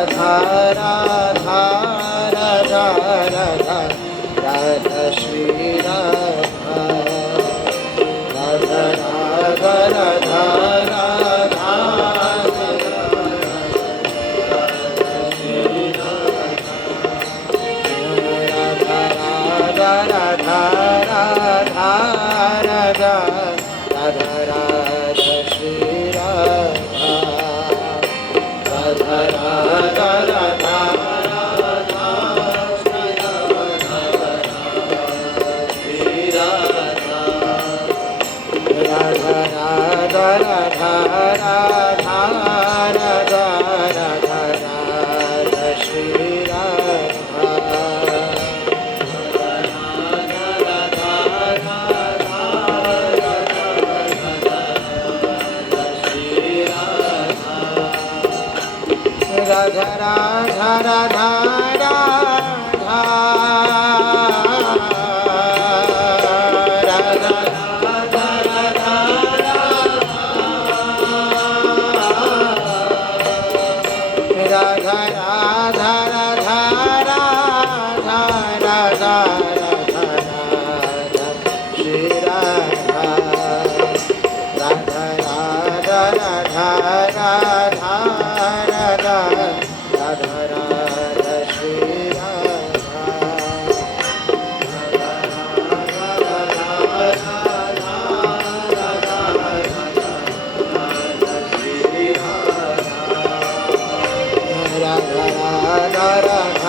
Radha Radha Radha Radha Radha Shri Radha Radha Radha Radha Radha Radha Radha Radha Radha Radha Shri Radha Radha Radha Radha Radha Shri Radha Radha Radha Radha Radha Radha Radha Radha Shri Radha Radha Radha Radha Radha Radha Radha Radha Radha Radha Radha Radha Shri Radha Radha Radha Radha Radha Radha Radha Radha Shri Radha Radha Radha Radha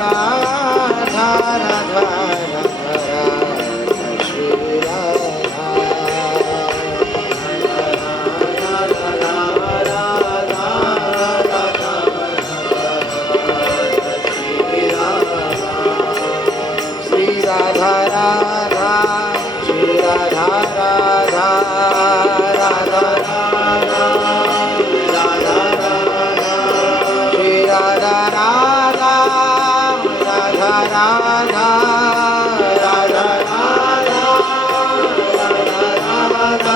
Radha Radha Radha Shri Radha Shri Radha Radha Shri Radha Radha Radha Shri Radha Radha Radha Radha Radha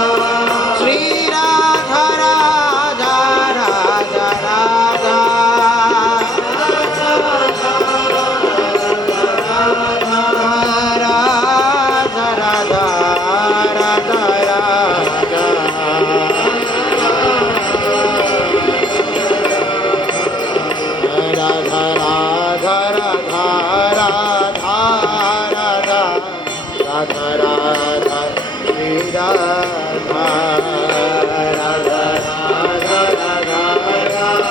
Radha Shri Radha Radha Radha Radha Radha Radha Radha Radha Radha Shri Radha Radha Radha Radha Radha Radha Radha Shri Radha Radha Radha Radha Radha Radha Radha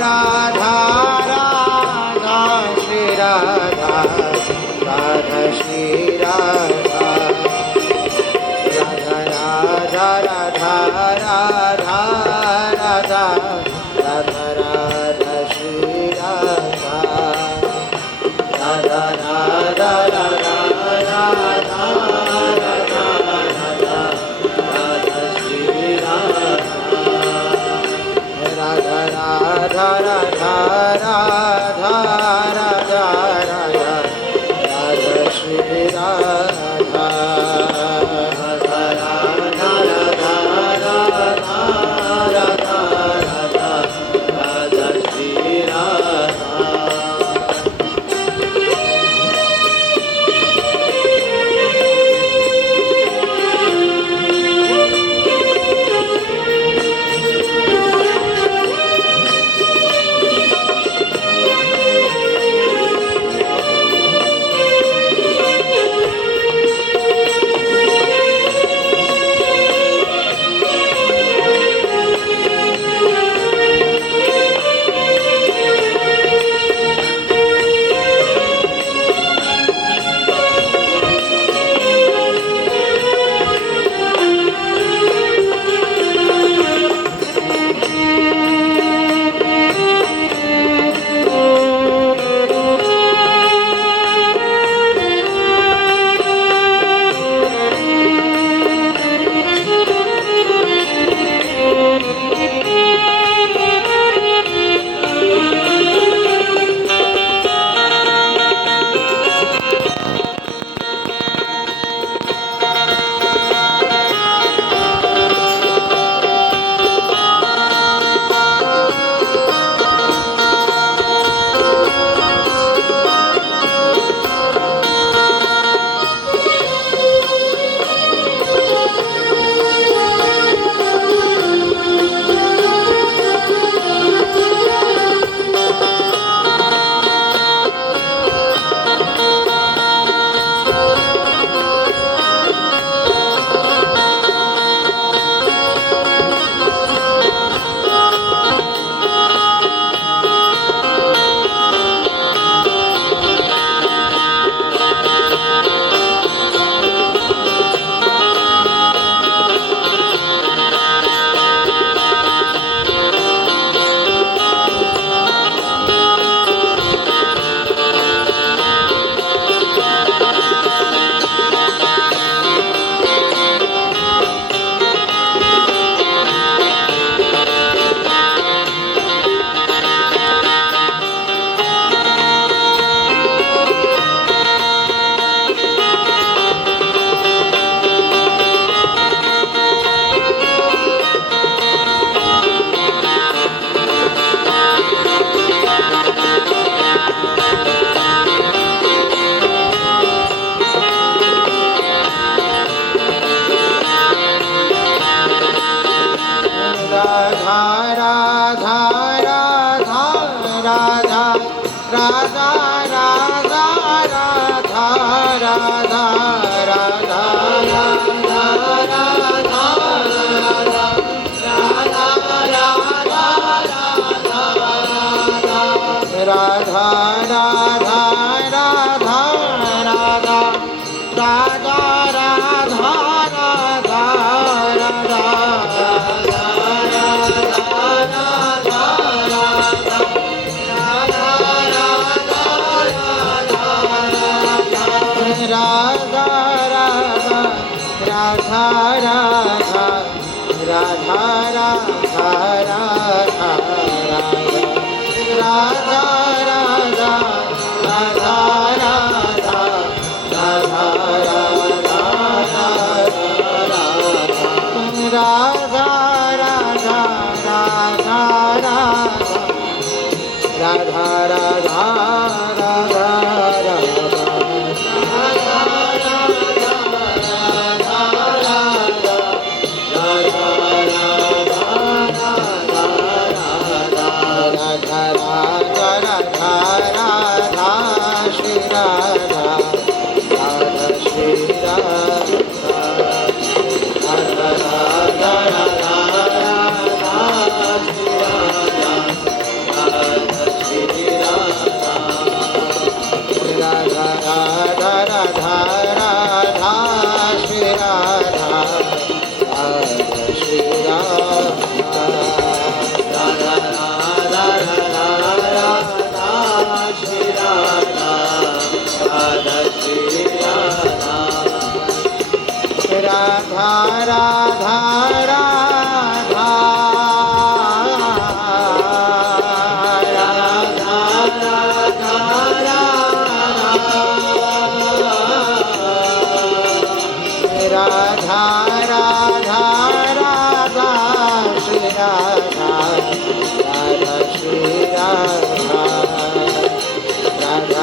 Radha Radha Radha Shri Radha Radha Shri Radha Radha Radha Radha Radha Radha Radha Radha Shri Radha Radha Radha Radha Radha Radha Radha Shri Radha Radha Radha Radha Radha Radha Radha Radha Shri Radha Radha Radha Radha Radha Radha Radha Shri Radha Shri Radha, Radha Radha, Shri Radha, Radha Radha, Shri Radha, Radha Radha,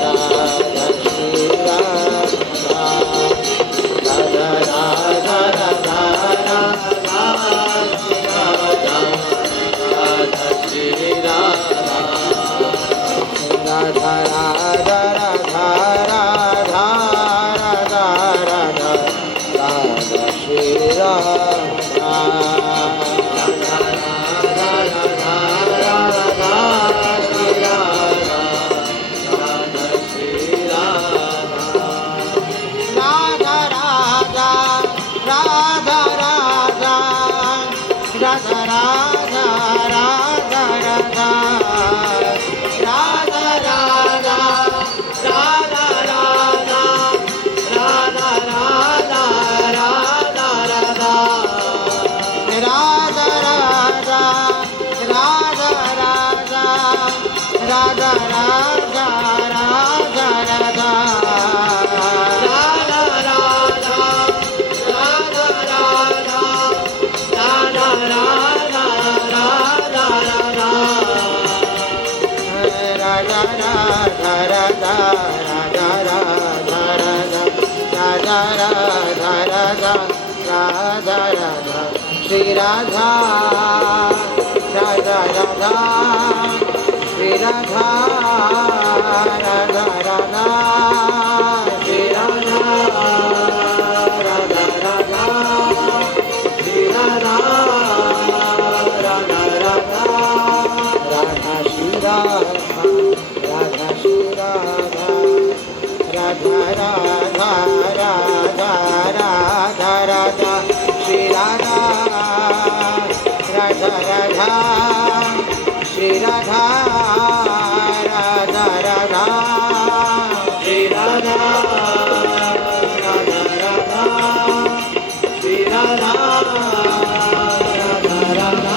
Shri Radha, Radha Radha, Radha Shri Radha, Radha Shri Radha, Radha Radha, Radha Radha Radha, Shri Radha. Radha Radha, Shri Radha, Radha Radha, Shri Radha, Radha Radha, Shri Radha, Radha Radha,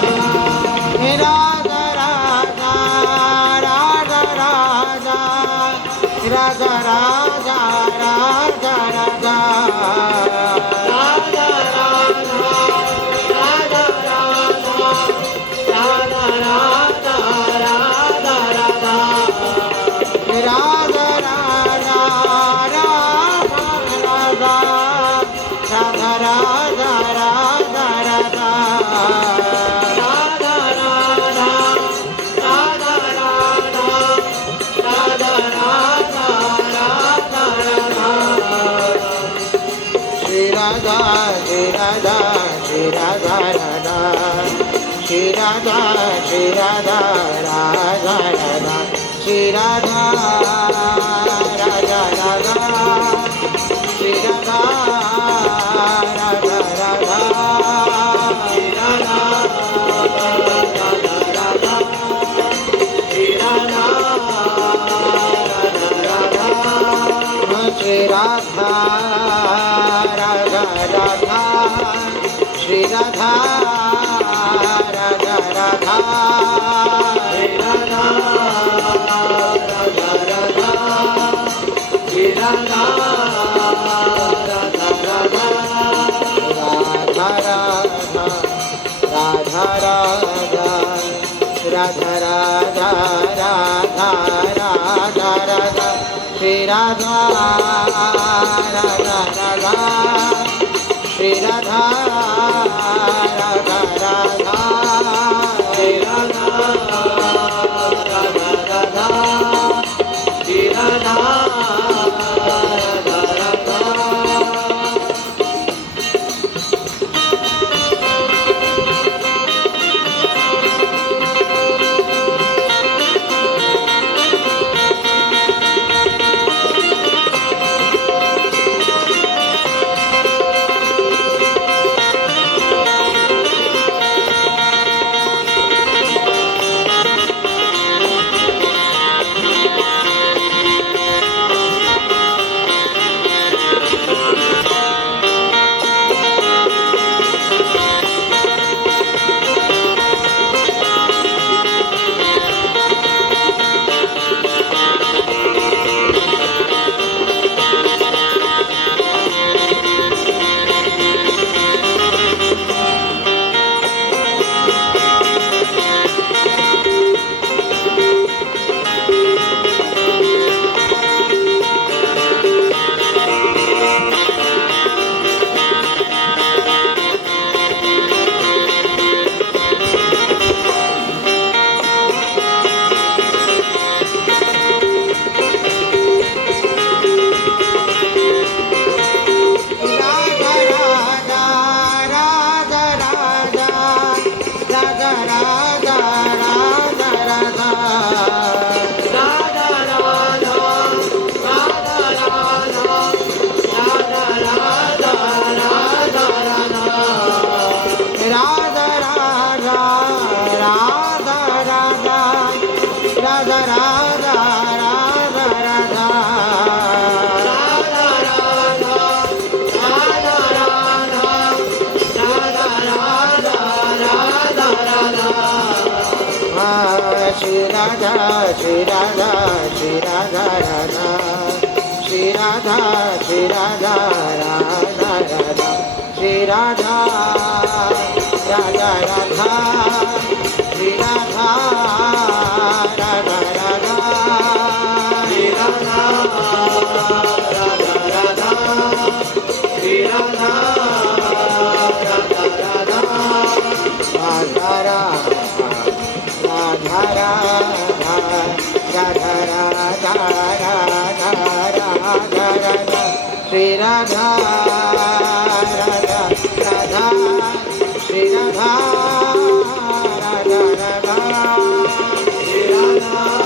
Radha Radha, Radha Radha, Radha Radha, Radha Radha. Radha Shri Radha, Shri Radha, Radha Radha, Shri Radha, Radha Radha, Shri Radha, Radha Radha, Shri Radha, Radha Radha, Shri Radha, Radha Radha, Shri Radha, Radha Radha, Shri Radha, Radha Radha, Shri Radha, Radha Radha, Shri Radha, Radha Radha, Radha Radha, Radha Radha, Radha Radha, Radha Radha Radha, Shri Radha, Radha Radha, Shri Radha, Radha Radha, Shri Radha, Radha Radha, Shri Radha, Radha Radha. Shri Radha, Shri Radha, Shri Radha Radha, Shri Radha, Shri Radha, Radha Radha, Shri Radha, Radha Radha, Shri Radha, Radha Radha, Shri Radha, Radha Radha, Shri Radha, Radha Radha, Radha Radha. Radha Radha, Radha Radha, Radha Radha, Radha Radha, Shri Radha.